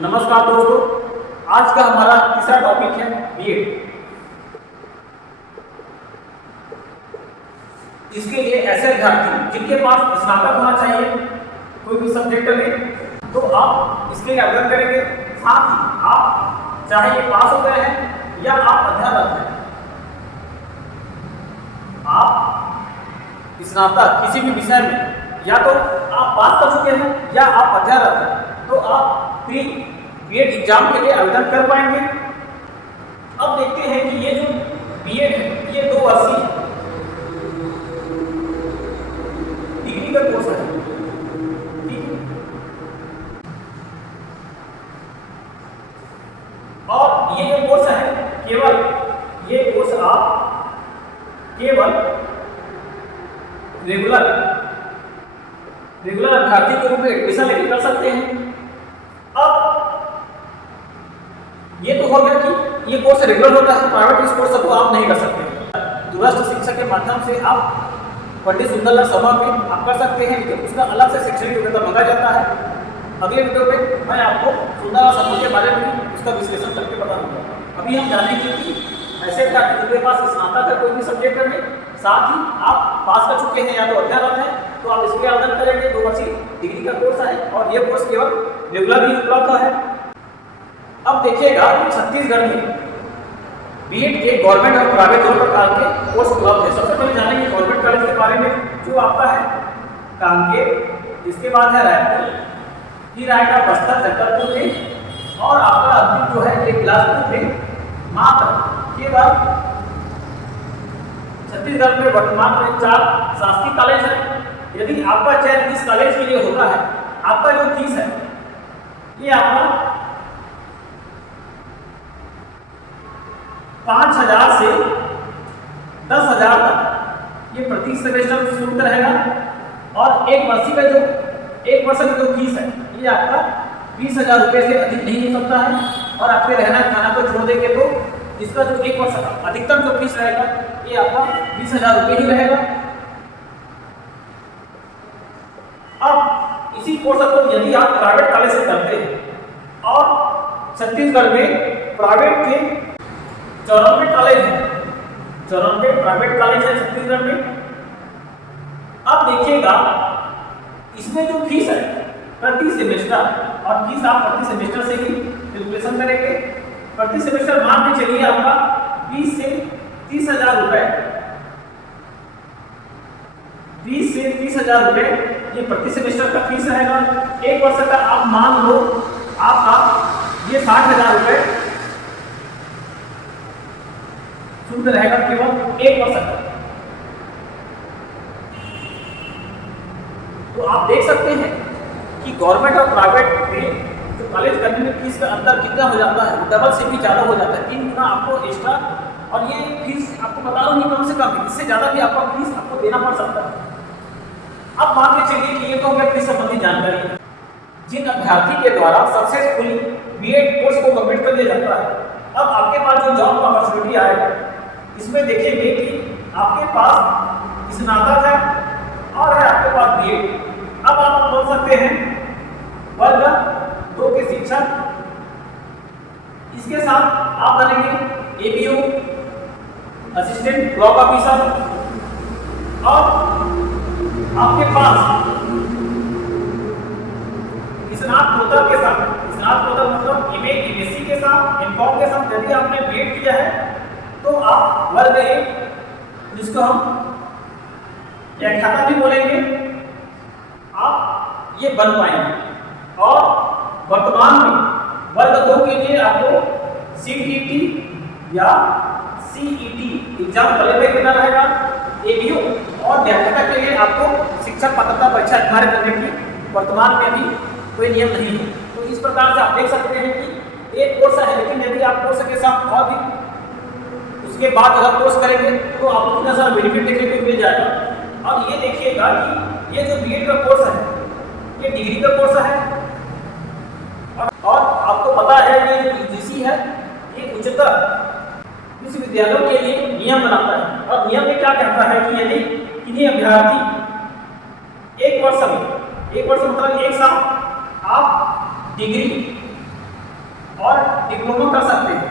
नमस्कार दोस्तों, आज का हमारा तीसरा टॉपिक है बीएड। इसके लिए ऐसे अभ्यर्थी जिनके पास स्नातक होना चाहिए कोई भी सब्जेक्ट में, तो आप इसके लिए आवेदन करेंगे। साथ ही आप चाहे ये पास हो गए हैं या आप अध्यापक हैं, आप स्नातक किसी भी विषय में या तो आप पास कर चुके हैं या आप अध्ययनरत हैं, तो आप प्री बीएड एग्जाम के लिए आवेदन कर पाएंगे। अब देखते हैं कि ये जो बीएड है ये 2 वर्षीय डिग्री का कोर्स है। ठीक है, और ये जो कोर्स है ये कोर्स आप केवल रेगुलर अभ्यर्थी के रूप में एडमिशन लेकर कर सकते हैं। अब ये तो हो गया कि ये कोर्स रेगुलर होता है, प्राइवेट इस कोर्स को आप नहीं कर सकते। दूरस्थ शिक्षा के माध्यम से आप पंडित सुंदरलाल शर्मा में आप कर सकते हैं, लेकिन उसका अलग से शैक्षणिक योग्यता मांगा जाता है। अगले वीडियो में मैं आपको सुंदरलाल शर्मा के बारे में उसका विश्लेषण करके बताऊंगा। अभी हम जानेंगे कि ऐसे जिनके पास स्नातक है कोई भी सब्जेक्ट में, साथ ही आप पास कर चुके हैं या तो अध्यापक हैं, तो आप इसके लिए आवेदन करेंगे। 2 वर्षीय डिग्री का कोर्स है और ये कोर्स केवल रेगुलर ही उपलब्ध है। अब देखिएगा कि छत्तीसगढ़ में बीएड के गवर्नमेंट और प्राइवेट दोनों प्रकार के कोर्स उपलब्ध है। सबसे पहले जानेंगे गवर्नमेंट कॉलेज के बारे में, जो आपका है कांकेर, इसके बाद है रायपुर, फिर आएगा बस्तर जगदलपुर में, और आपका अंतिम जो है एक बिलासपुर में। मात्र केवल छत्तीसगढ़ में वर्तमान में 4 शासकीय कॉलेज है। यदि आपका चयन इस कॉलेज के लिए होता है, आपका जो फीस है ये आपका 5,000 से 10,000 तक ये प्रति सेमेस्टर शुल्क रहेगा। और एक वर्ष का जो फीस है ये आपका 20,000 रुपये से अधिक नहीं हो सकता है। और आपके रहना खाना को छोड़ देंगे तो इसका जो 1 वर्ष का अधिकतम जो फीस रहेगा ये आपका 20,000 रुपये ही रहेगा। अब इसी कोर्स को यदि आप प्राइवेट कॉलेज से करते हैं, और छत्तीसगढ़ में प्राइवेट के 94 कॉलेज है, 94 प्राइवेट कॉलेज है छत्तीसगढ़ में। अब देखिएगा इसमें जो फीस है प्रति सेमेस्टर, और फीस आप प्रति सेमेस्टर से ही कैलकुलेशन करेंगे। प्रति सेमेस्टर मान के चलिए आपका 20 से 30,000 रुपए, 20 से 30,000 रुपए ये प्रति सेमेस्टर का फीस रहेगा। 1 वर्ष का आप मान लो आपका ये 60,000 रुपए शुल्क रहेगा केवल 1 वर्ष का। तो आप देख सकते हैं कि गवर्नमेंट और प्राइवेट में जो कॉलेज करने में फीस का अंतर कितना हो जाता है, डबल से भी ज़्यादा हो जाता है, 3 गुना आपको एक्स्ट्रा। और ये फीस आपको बता रहा हूँ कम से कम, इससे ज़्यादा भी आपका फीस आपको देना पड़ सकता है। अब मान के चलिए कि ये तो हमें फीस संबंधी जानकारी। जिन अभ्यर्थी के द्वारा सक्सेसफुली बीएड कोर्स को कंप्लीट कर लिया जाता है, अब आपके पास जो जॉब अपॉर्चुनिटी आएगा इसमें देखेंगे कि आपके पास स्नातक है और है आपके पास बीएड। अब आप बोल सकते हैं वर्ग 2 के शिक्षक, इसके साथ आप बनेंगे एबीओ असिस्टेंट ब्लॉक ऑफिसर, और आपके पास स्नातकोत्तर के साथ, स्नातकोत्तर मतलब एमए एमएससी के साथ, एमकॉम के साथ यदि आपने बीएड किया है तो आप वर्ग 1, जिसको हम व्याख्याता भी बोलेंगे, आप ये बन पाएंगे। और वर्तमान में वर्ग 2 के लिए आपको सीटीटी या सीईटी एग्जाम क्वालिफाई करना रहेगा। एबीओ और व्याख्याता के लिए आपको शिक्षक पात्रता परीक्षा अनिवार्य करने की वर्तमान में भी कोई नियम नहीं है। तो इस प्रकार से आप देख सकते हैं कि एक कोर्स है, लेकिन यदि आप कोर्स के साथ और भी उसके बाद अगर कोर्स करेंगे तो आपको कितना सारा बेनिफिट देखने को मिल जाएगा। और ये देखिएगा कि ये जो बीएड का कोर्स है ये डिग्री का कोर्स है, और आपको पता है ये यूजीसी है, ये उच्चतर विश्वविद्यालयों के लिए नियम बनाता है। और नियम में क्या कहता है कि यदि किन्हीं अभ्यर्थी 1 वर्ष में, 1 वर्ष मतलब 1 साल आप डिग्री और डिप्लोमा कर सकते हैं,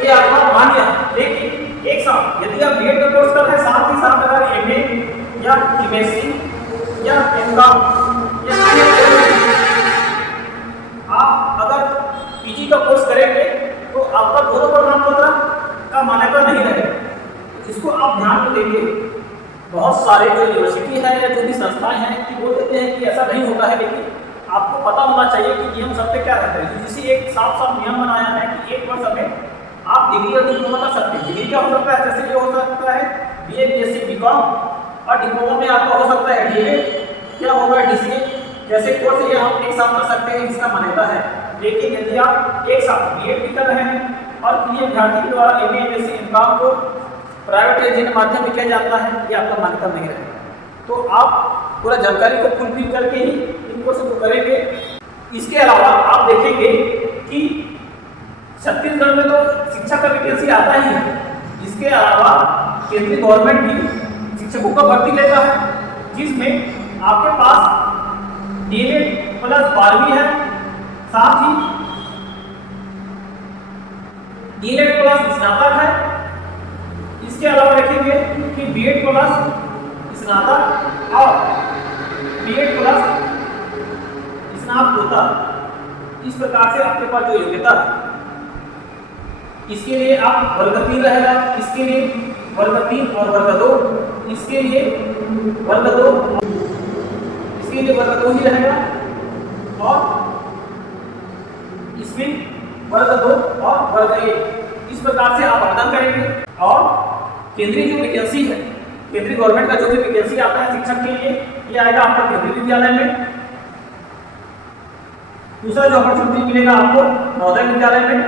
ये आपका मान्य है। लेकिन एक साथ यदि आप बीएड का कोर्स कर रहे हैं, साथ ही साथ अगर एमए या एमएससी या एमकॉम आप अगर पीजी का कोर्स करेंगे तो आपका दोनों प्रमाण पत्र का मान्यता नहीं रहेगा। इसको आप ध्यान में देंगे। बहुत सारे जो यूनिवर्सिटी है या जो भी संस्थाएं हैं कि वो देते हैं कि ऐसा नहीं होता है, लेकिन आपको पता होना चाहिए कि नियम सत्य क्या रहता है। यूजीसी एक साफ साफ नियम बनाया है कि 1 वर्ष में आप डिग्री और डिप्लोमा कर सकते हैं। डिग्री क्या हो सकता है, जैसे ये हो सकता है बीए बीएससी बीकॉम, और डिप्लोमा में आपका हो सकता है डीएड या होगा डीसीए जैसे कोर्स, ये हम एक साथ कर सकते हैं, इसका मान्यता है। लेकिन यदि आप एक साथ बीएड भी कर रहे हैं और किसी अभ्यर्थी के द्वारा एमए एमएससी एमकॉम को प्राइवेट या जिन माध्यम में किया जाता है, ये आपका मान्यता नहीं रहेगा। तो आप पूरा जानकारी को फुलफिल करके ही इन कोर्स को करेंगे। इसके अलावा आप देखेंगे कि छत्तीसगढ़ में तो शिक्षा का वैकेंसी आता ही है, इसके अलावा केंद्रीय गवर्नमेंट भी शिक्षकों का भर्ती लेता है, जिसमें आपके पास डीएलएड प्लस 12वीं है, साथ ही डीएलएड प्लस स्नातक है। इसके अलावा देखेंगे कि बीएड प्लस स्नातक और बीएड प्लस स्नातकोत्तर, इस प्रकार से आपके पास जो योग्यता है, इसके लिए आप वर्ग 3 रहेगा, इसके लिए वर्ग 3 और वर्ग 2, इसके लिए वर्ग 2, इसके लिए वर्ग 2 ही रहेगा, और इसमें वर्ग 2 और वर्ग 1, इस प्रकार से आप आवेदन करेंगे। और केंद्रीय जो वैकेंसी है, केंद्रीय गवर्नमेंट का जो भी वैकेंसी आता है शिक्षक के लिए, ये आएगा आपको केंद्रीय विद्यालय में। दूसरा जो अपॉर्चुनिटी मिलेगा आपको नवोदय विद्यालय में।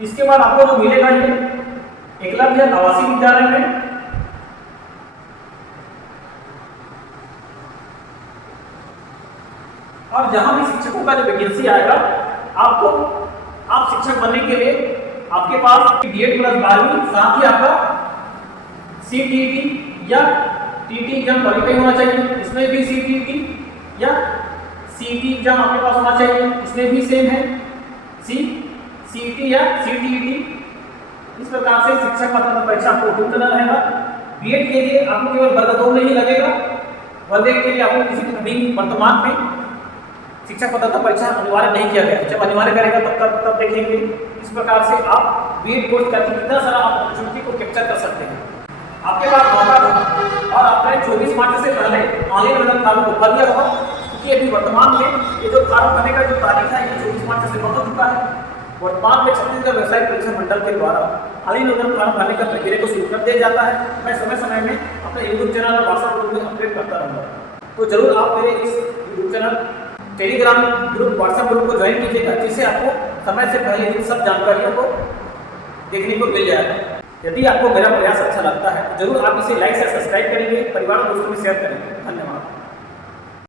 इसके बाद आपको जो मिलेगा ये एकलव्य आवासीय विद्यालय में, और जहां भी शिक्षकों का जो वैकेंसी आएगा, आपको आप शिक्षक बनने के लिए आपके पास बीएड प्लस 12वीं, साथ ही आपका सीटीईटी या टीटी एग्जाम क्वालिफाई होना चाहिए, इसमें भी सीटीईटी या सीटी एग्जाम आपके पास होना चाहिए, इसमें भी सेम है सीटी या सीटीईटी। इस प्रकार से शिक्षक पात्रता परीक्षा आपको उत्तीर्ण करना रहेगा। बीएड के लिए आपको केवल वर्ग 2 में ही लगेगा, वर्ग 1 के लिए आपको किसी अभी वर्तमान में शिक्षक पात्रता परीक्षा अनिवार्य नहीं किया गया। जब अनिवार्य करेगा तब देखेंगे। इस प्रकार से आप बीएड कोर्स करके कितना सारा अपॉर्चुनिटी को कैप्चर कर सकते हैं। आपके पास मौका था और आपने 24 मार्च से पहले ऑनलाइन आवेदन फॉर्म को भर दिया होगा, क्योंकि अभी वर्तमान में ये जो फॉर्म भरने का जो तारीख है ये 24 मार्च से हो चुका है। वर्तमान में छत्तीसगढ़ व्यवसायिक परीक्षा मंडल के द्वारा ऑनलाइन आवेदन फॉर्म भरने का प्रक्रिया को शुरू कर दिया जाता है। मैं समय समय में अपने यूट्यूब चैनल और व्हाट्सएप ग्रुप में अपडेट करता रहूँगा, तो जरूर आप मेरे इस YouTube channel, Telegram group, WhatsApp group को ज्वाइन कीजिएगा, जिससे आपको समय से पहले इन सब जानकारियों को देखने को मिल जाएगा। यदि आपको मेरा प्रयास अच्छा लगता है तो जरूर आप इसे लाइक से सब्सक्राइब करेंगे, परिवार और दोस्तों में शेयर करेंगे। धन्यवाद।